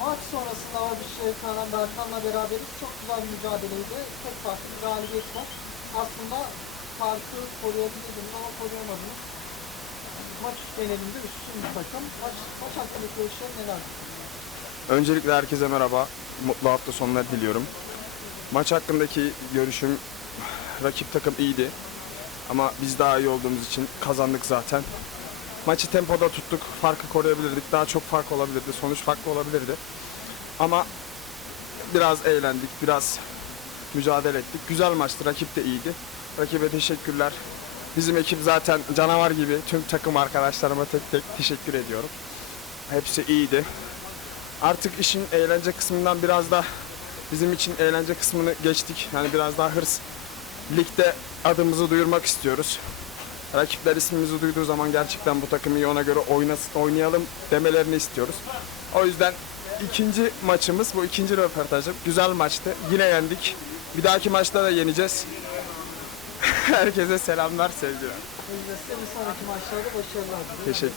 Maç sonrasında Şevkan'la Berkan'la beraberiz. Çok güzel bir mücadeleydi. Tek farklı bir galibiyet var. Aslında farkı koruyabilirdiniz ama koruyamadınız. Maç genelinde üstün bir takım. Maç, maç hakkındaki görüşler neler? Öncelikle herkese merhaba. Mutlu hafta sonları diliyorum. Maç hakkındaki görüşüm rakip takım iyiydi. Ama biz daha iyi olduğumuz için kazandık zaten. Maçı tempoda tuttuk. Farkı koruyabilirdik. Daha çok fark olabilirdi. Sonuç farklı olabilirdi. Ama biraz eğlendik. Biraz mücadele ettik. Güzel maçtı. Rakip de iyiydi. Rakibe teşekkürler. Bizim ekip zaten canavar gibi. Tüm takım arkadaşlarıma tek tek teşekkür ediyorum. Hepsi iyiydi. Artık işin eğlence kısmından biraz da bizim için eğlence kısmını geçtik. Yani biraz daha hırs. Ligde adımızı duyurmak istiyoruz. Rakipler ismimizi duyduğu zaman gerçekten bu takım iyi ona göre oynasın, oynayalım demelerini istiyoruz. O yüzden ikinci maçımız, bu ikinci röportajım. Güzel maçtı. Yine yendik. Bir dahaki maçta da yeneceğiz. Herkese selamlar, sevgiler. Size bir sonraki maçlarda başarılar diliyorum. Teşekkür